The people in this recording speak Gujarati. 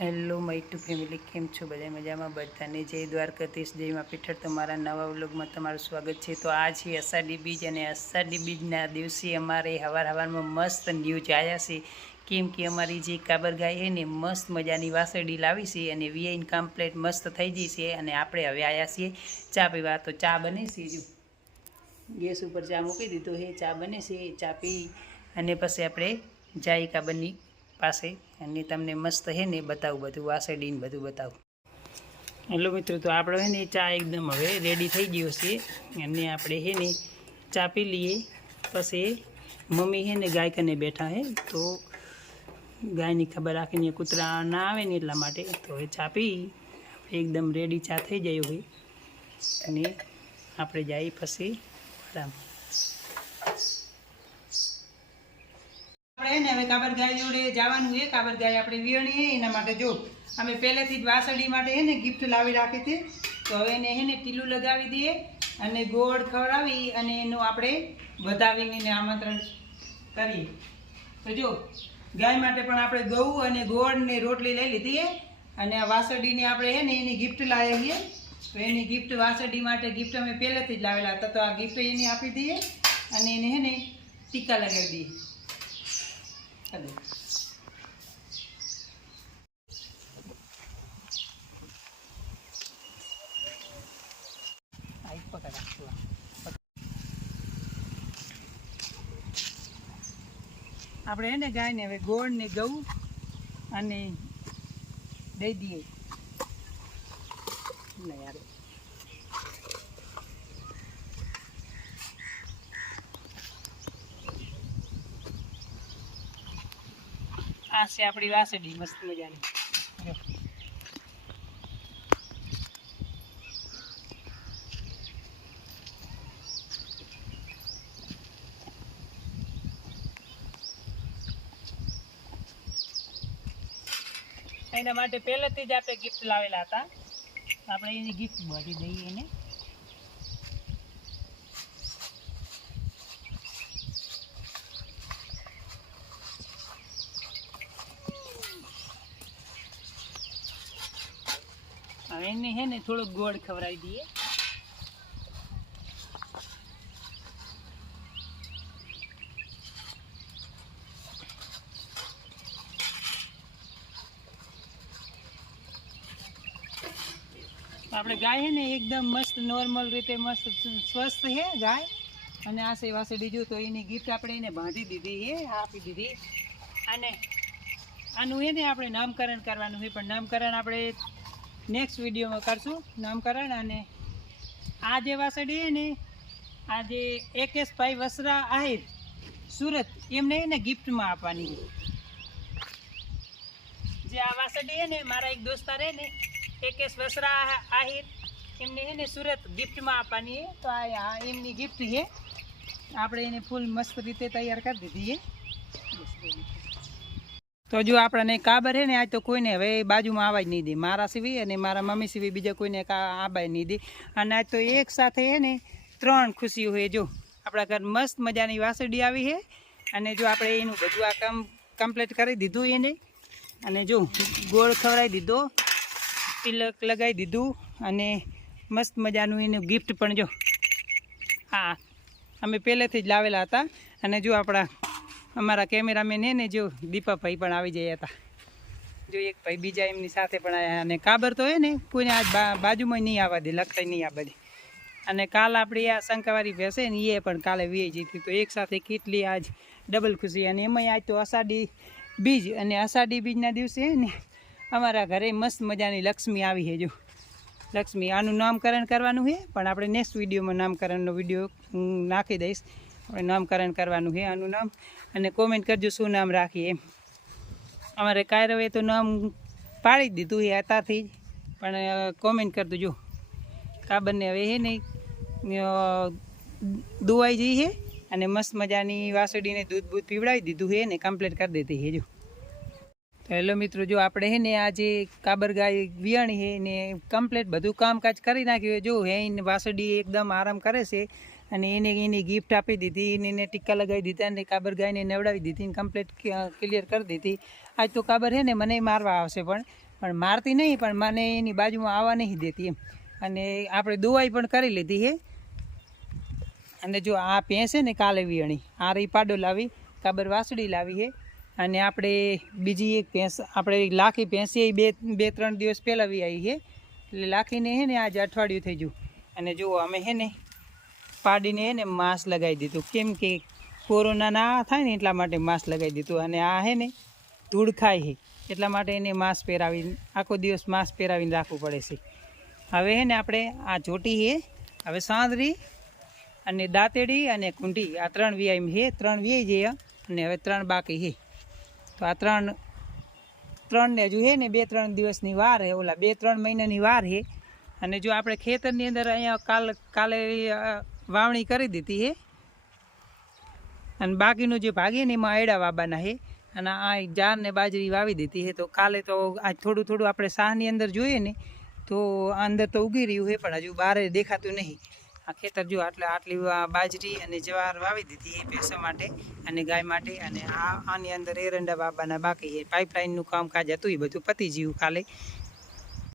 હેલો માય ટુ ફેમિલી, કેમ છો? બધા મજામાં? બધાને જય દ્વારકાધીશ જયમાં પીઠળ. તમારા નવા વ્લોગમાં તમારું સ્વાગત છે. તો આ છે અષાઢી બીજ અને અષાઢી બીજના દિવસે અમારે હવાર હવારમાં મસ્ત ન્યૂઝ આવ્યા છે. કેમ કે અમારી જે કાબર ગાય એને મસ્ત મજાની વાસળી લાવી છે અને વીઆઈન કમ્પ્લેટ મસ્ત થઈ ગઈ છે અને આપણે હવે આવ્યા છીએ ચા પીવા. તો ચા બને છે ગેસ ઉપર ચા મૂકી દીધો હે ચા બને છે, ચા પી અને પછી આપણે જાય કાબરની પાસે અને તમને મસ્ત હે ને બતાવું બધું વાસેડીને બધું બતાવું. હેલો મિત્રો, તો આપણે હે ને ચા એકદમ હવે રેડી થઈ ગયો છે. અને આપણે હે ને ચા પી લઈએ. પછી મમ્મી હે ને ગાય કને બેઠા હે, તો ગાયની ખબર રાખીને કૂતરા ના આવે ને એટલા માટે, તો એ ચા પી. એકદમ રેડી ચા થઈ જાય હોય અને આપણે જઈએ પછી આરામ આપણે હે ને હવે કાબર ગાય જોડે જવાનું છે. કાબર ગાય આપણે વિયણી એના માટે જો અમે પહેલેથી જ વાસળી માટે હે ને ગિફ્ટ લાવી રાખી હતી. તો હવે એને હે ને ટીલું લગાવી દઈએ અને ગોળ ખવડાવી અને એનું આપણે વધાવીને આમંત્રણ કરીએ. તો જો, ગાય માટે પણ આપણે ઘઉં અને ગોળને રોટલી લઈ લીધી અને આ વાસળીને આપણે હે એની ગિફ્ટ લાવી છીએ તો એની ગિફ્ટ વાસળી માટે ગિફ્ટ અમે પહેલેથી જ લાવેલા હતા. તો આ ગિફ્ટ એને આપી દઈએ અને એને હે ને ટીકા લગાવી દઈએ ચાલો. આ એક પકડ રાખજો આ. આપણે એને ગાયને હવે ગોળ ને ઘઉં અને દઈ દઈએ. નહીં આ છે આપણી વાસળી મસ્ત મજાની. એના માટે પહેલેથી જ આપણે ગિફ્ટ લાવેલા હતા. આપણે એની ગિફ્ટ બધી દઈએ એને એને હે ને થોડો ગોળ ખવડાવી દઈએ. આપણે ગાય છે ને એકદમ મસ્ત નોર્મલ રીતે મસ્ત સ્વસ્થ છે ગાય. અને આ સેવા ડીજું તો એની ગિફ્ટ આપણે એને બાંધી દીધી હે, આપી દીધી. અને આનું છે ને આપણે નામકરણ કરવાનું છે પણ નામકરણ આપણે નેક્સ્ટ વિડીયોમાં કરશું. નામકરણ અને આ જે વાસળી ને, આ જે એકેશભાઈ વસરા આહિર, સુરત, એમને એને ગિફ્ટમાં આપવાની જે આ વાસળી ને, મારા એક દોસ્તાર ને, એકેશ વસરા આહિર, એમને એને સુરત ગિફ્ટમાં આપવાની છે. તો આ એમની ગિફ્ટ છે. આપણે એને ફૂલ મસ્ત રીતે તૈયાર કરી દીધી છે. તો જો આપણને કાબર છે ને, આજ તો કોઈને હવે બાજુમાં આવવા જ નહીં દે. મારા સિવાય અને મારા મમ્મી સિવાય બીજા કોઈને કા આબાય નહીં દે. અને આજ તો એક સાથે હે ને ત્રણ ખુશીઓ હોય જો, આપણા ઘર મસ્ત મજાની વાસડી આવી છે અને જો આપણે એનું બધું આ કામ કમ્પ્લીટ કરી દીધું એને. અને જો, ગોળ ખવડાવી દીધો, તિલક લગાવી દીધું, અને મસ્ત મજાનું એનું ગિફ્ટ પણ જો. હા, અમે પહેલેથી જ લાવેલા હતા. અને જો આપણા અમારા કેમેરામેન હે ને, જો દીપાભાઈ પણ આવી ગયા હતા. જો એક ભાઈ બીજા એમની સાથે પણ આવ્યા અને કાબર તો હે ને, કોઈને આજ બાજુમાં નહીં આવવા દે લખાઈ નહીં આ બધી. અને કાલ આપણી આ શંકાવારી ભેસે ને એ પણ કાલે વી જીતી, તો એક સાથે કેટલી આજ ડબલ ખુશી. અને એમાંય આજ તો અષાઢી બીજ, અને અષાઢી બીજના દિવસે ને, અમારા ઘરે મસ્ત મજાની લક્ષ્મી આવી છે, જો. લક્ષ્મી, આનું નામકરણ કરવાનું છે, પણ આપણે નેક્સ્ટ વિડીયોમાં નામકરણનો વીડિયો નાખી દઈશ. આપણે નામકરણ કરવાનું છે આનું નામ. અને કોમેન્ટ કરજો શું નામ રાખીએ અમારે કાયરવે તો નામ પાડી દીધું એ હતાથી જ. પણ કોમેન્ટ કરજો જો. બંને હવે છે ને અ, દુવાઈ જઈ છે અને મસ્ત મજાની વાસળીને દૂધ બૂધ પીવડાવી દીધું છે ને કમ્પ્લીટ કરી દીધી છે જો. હેલો મિત્રો જો આપણે હે ને આજે કાબર ગાય વિયાણી છે ને કમ્પ્લીટ બધું કામકાજ કરી નાખ્યું જો હે વાસળી એકદમ આરામ કરે છે. અને એને એની ગિફ્ટ આપી દીધી ને એને ટીકા લગાવી દીધા અને કાબર ગાયને નવડાવી દીધી અને કમ્પ્લીટ ક્લિયર કરી દીધી. આજ તો કાબર છે ને મને મારવા આવશે પણ પણ મારતી નહીં, પણ મને એની બાજુમાં આવવા નહીં દેતી એમ. અને આપણે દુવાઈ પણ કરી લીધી છે અને જો આ ભેંસ છે ને કાલે વિયણી આ રહી પાડો લાવી, કાબર વાસડી લાવી છે અને આપણે બીજી એક ભેંસ, આપણે લાખી ભેંસી એ બે બે, ત્રણ દિવસ પહેલાં વી આવી છે એટલે લાખીને હે ને આજે અઠવાડિયું થઈ ગયું. અને જુઓ અમે હે ને પાડીને એને માસ્ક લગાવી દીધું. કેમ કે કોરોના ના થાય ને એટલા માટે માસ્ક લગાવી દીધું. અને આ હે ને, ધૂળ ખાય છે એટલા માટે એને માસ્ક પહેરાવી આખો દિવસ માસ્ક પહેરાવીને રાખવું પડે છે. હવે હે ને આપણે આ ચોટી છે હવે સાંદરી અને દાંતેડી અને કુંઢી આ ત્રણ વીઆઈ છે ત્રણ વ્યાય જઈએ અને હવે ત્રણ બાકી છે તો આ ત્રણ ત્રણને હજુ છે ને બે ત્રણ દિવસની વાર છે ઓલા બે ત્રણ મહિનાની વાર છે અને જો આપણે ખેતરની અંદર અહીંયા કાલ, કાલે વાવણી કરી દીધી હે. અને બાકીનું જે ભાગે ને એમાં આયડા વાવવાના હે. અને આ જાર ને બાજરી વાવી દીધી છે તો કાલે તો આ થોડું થોડું આપણે શાહની અંદર જોઈએ ને, તો અંદર તો ઉગી રહ્યું છે પણ હજુ બહાર દેખાતું નહીં. આ ખેતર જો આટલે આટલી બાજરી અને જવાર વાવી દીધી એ પૈસા માટે અને ગાય માટે. અને આ આની અંદર એરંડા બાબાના બાકી એ પાઇપલાઇનનું કામકાજ હતું એ બધું પતી ગયું કાલે.